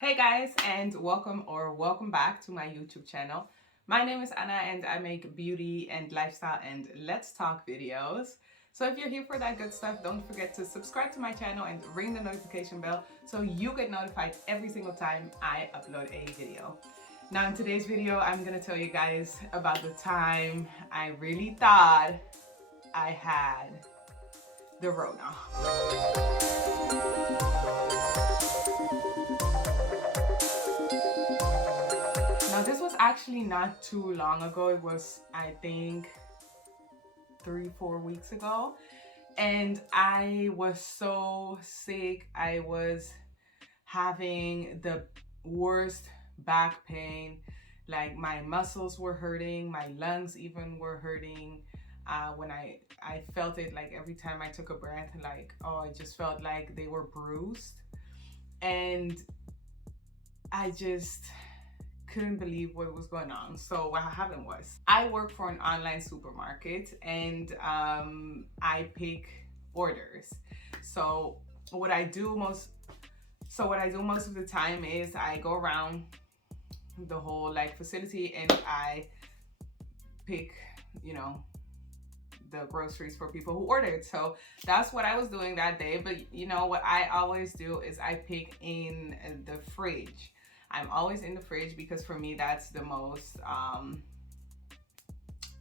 Hey guys, and welcome back to my YouTube channel. My name is Anna and I make beauty and lifestyle and let's talk videos. So if you're here for that good stuff, don't forget to subscribe to my channel and ring the notification bell so you get notified every single time I upload a video. Now in today's video, I'm gonna tell you guys about the time I really thought I had the Rona. Now this was actually not too long ago. It was, I think, 3-4 weeks ago. And I was so sick. I was having the worst back pain. Like my muscles were hurting, my lungs even were hurting. When I felt it, like every time I took a breath, like, oh, I just felt like they were bruised. And I just couldn't believe what was going on. So what happened was I work for an online supermarket and I pick orders. So what I do most of the time is I go around the whole facility and I pick, the groceries for people who ordered. So that's what I was doing that day. But what I always do is I pick in the fridge. I'm always in the fridge because for me that's the most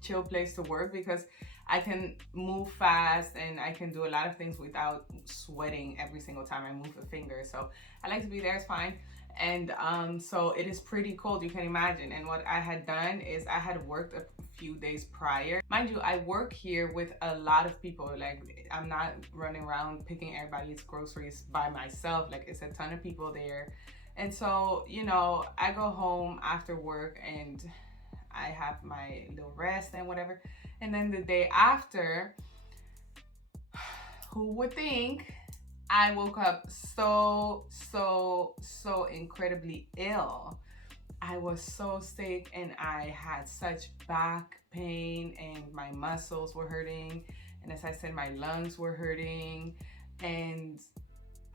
chill place to work, because I can move fast and I can do a lot of things without sweating every single time I move a finger. So I like to be there, it's fine. And so it is pretty cold, you can imagine. And what I had done is I had worked a few days prior. Mind you, I work here with a lot of people. Like, I'm not running around picking everybody's groceries by myself. Like, it's a ton of people there. And so, I go home after work and I have my little rest and whatever. And then the day after, who would think, I woke up so incredibly ill. I was so sick and I had such back pain and my muscles were hurting. And as I said, my lungs were hurting and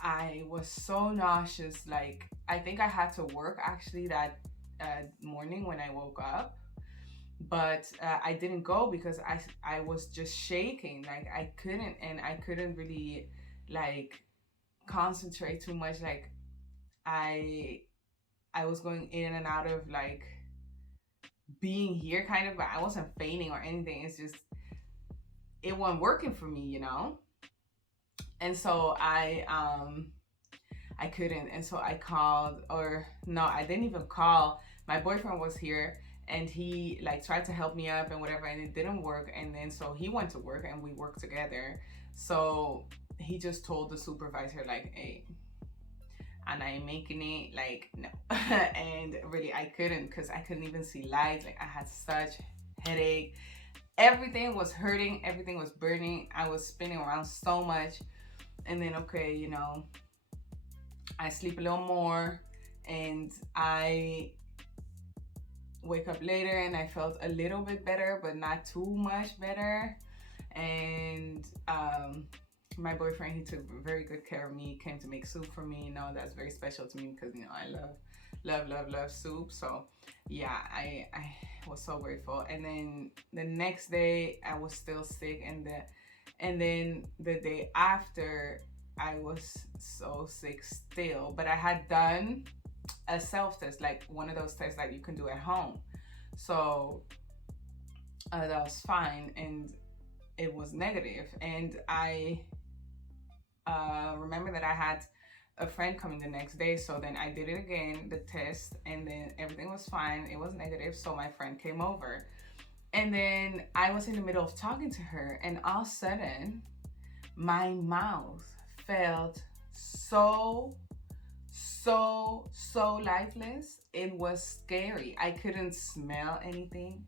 I was so nauseous. Like, I think I had to work actually that morning when I woke up, but I didn't go because I was just shaking. Like, I couldn't really like concentrate too much. Like, I was going in and out of like being here kind of, but I wasn't fainting or anything. It's just it wasn't working for me. And so I couldn't. And so I called, or no, I didn't even call. My boyfriend was here and he like tried to help me up and whatever, and it didn't work. And then so he went to work and we worked together. So he just told the supervisor, like, hey, and I ain't making it, like, no. And really I couldn't, because I couldn't even see light. Like, I had such headache. Everything was hurting, everything was burning. I was spinning around so much. And then okay, I sleep a little more and I wake up later and I felt a little bit better, but not too much better. And my boyfriend, he took very good care of me, came to make soup for me. That's very special to me because I love soup. So yeah, I was so grateful. And then the next day I was still sick, and then the day after I was so sick still, but I had done a self-test, like one of those tests that you can do at home. So that was fine and it was negative. And I remember that I had a friend coming the next day. So then I did it again, the test, and then everything was fine. It was negative. So my friend came over. And then I was in the middle of talking to her, and all of a sudden, my mouth felt so lifeless. It was scary. I couldn't smell anything.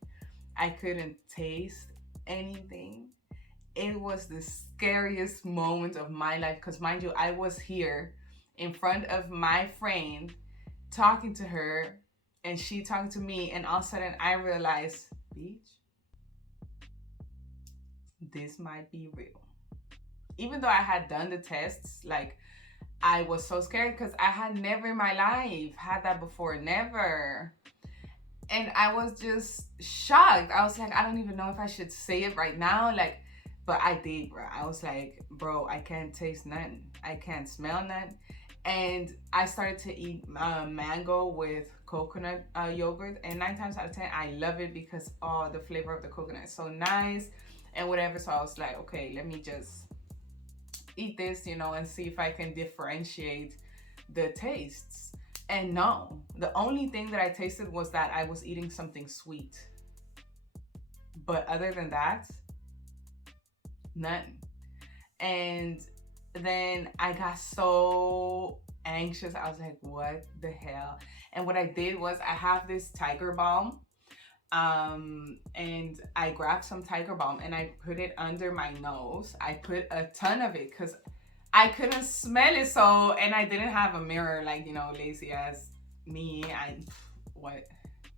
I couldn't taste anything. It was the scariest moment of my life, because mind you, I was here in front of my friend talking to her and she talking to me, and all of a sudden I realized, bitch, this might be real. Even though I had done the tests, like I was so scared because I had never in my life had that before, never. And I was just shocked. I was like, I don't even know if I should say it right now. Like, but I did, bro. I was like, bro, I can't taste nothing. I can't smell nothing. And I started to eat mango with coconut yogurt. And 9 times out of 10, I love it because, oh, the flavor of the coconut is so nice and whatever. So I was like, okay, let me just eat this, you know, and see if I can differentiate the tastes. And no, the only thing that I tasted was that I was eating something sweet. But other than that, none. And then I got so anxious. I was like, what the hell? And what I did was I have this tiger balm. And I grabbed some tiger balm and I put it under my nose. I put a ton of it because I couldn't smell it. So, and I didn't have a mirror, like, you know, lazy as me. What?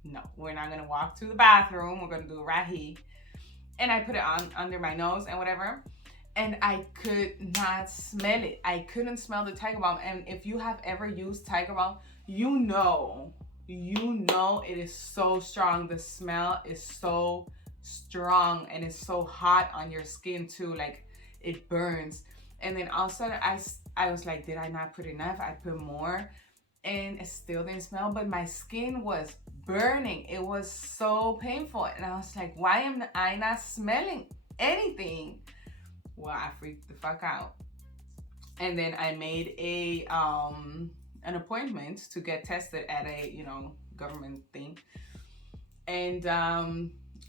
No, we're not gonna walk to the bathroom. We're gonna do a Heey. And I put it on under my nose and whatever. And I could not smell it. I couldn't smell the tiger balm. And if you have ever used tiger balm, you know it is so strong. The smell is so strong and it's so hot on your skin too. Like, it burns. And then all of a sudden I was like, did I not put enough? I put more and it still didn't smell, but my skin was burning. It was so painful. And I was like, why am I not smelling anything? Well, I freaked the fuck out. And then I made an appointment to get tested at a, you know, government thing. And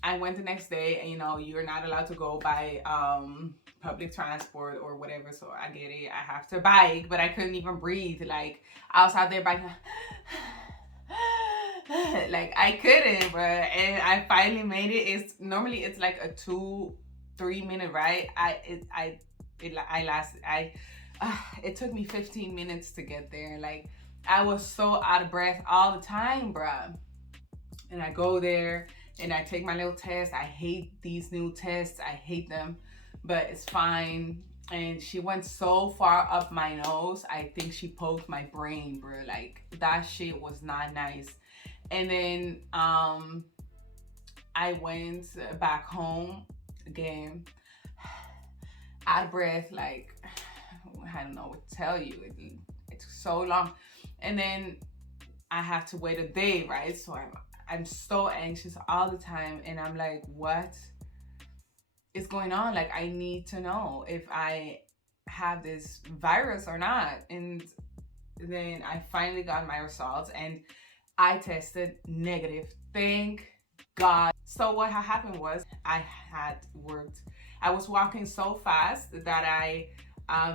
I went the next day, and you know, you're not allowed to go by public transport or whatever, so I get it. I have to bike, but I couldn't even breathe. Like, I was out there biking like I couldn't, bro. And I finally made it. It's normally it's like a 2-3 minute ride. It took me 15 minutes to get there. Like, I was so out of breath all the time, bruh. And I go there and I take my little test. I hate these new tests. I hate them, but it's fine. And she went so far up my nose, I think she poked my brain, bro. Like, that shit was not nice. And then I went back home again, out of breath. Like, I don't know what to tell you. It took so long. And then I have to wait a day, right? So I'm so anxious all the time. And I'm like, what is going on? Like, I need to know if I have this virus or not. And then I finally got my results and I tested negative. Thank God. So what happened was I was walking so fast that I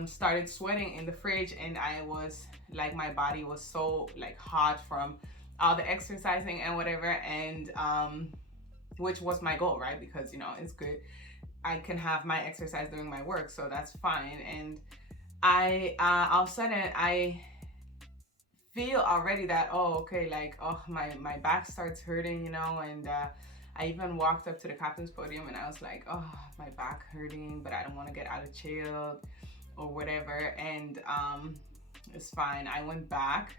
started sweating in the fridge, and I was like, my body was so like hot from all the exercising and whatever, and which was my goal, right? Because, you know, it's good. I can have my exercise during my work, so that's fine. And I all of a sudden I feel already that, oh, okay, like, oh, my back starts hurting, you know. And I even walked up to the captain's podium and I was like, oh, my back hurting, but I don't want to get out of jail or whatever. And it's fine. I went back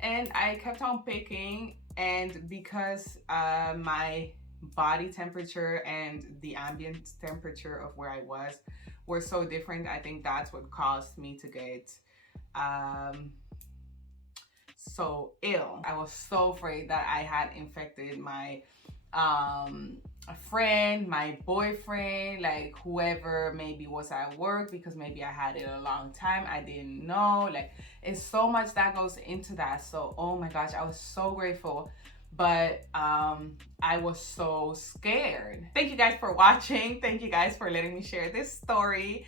and I kept on picking, and because my body temperature and the ambient temperature of where I was were so different, I think that's what caused me to get so ill. I was so afraid that I had infected my a friend, my boyfriend, like whoever maybe was at work, because maybe I had it a long time. I didn't know. Like, it's so much that goes into that. So, oh my gosh, I was so grateful, but I was so scared. Thank you guys for watching. Thank you guys for letting me share this story.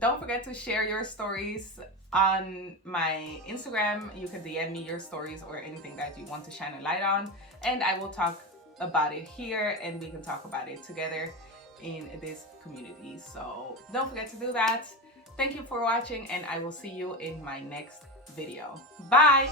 Don't forget to share your stories on my Instagram. You can DM me your stories or anything that you want to shine a light on, and I will talk about it here, and we can talk about it together in this community. So don't forget to do that. Thank you for watching, and I will see you in my next video. Bye.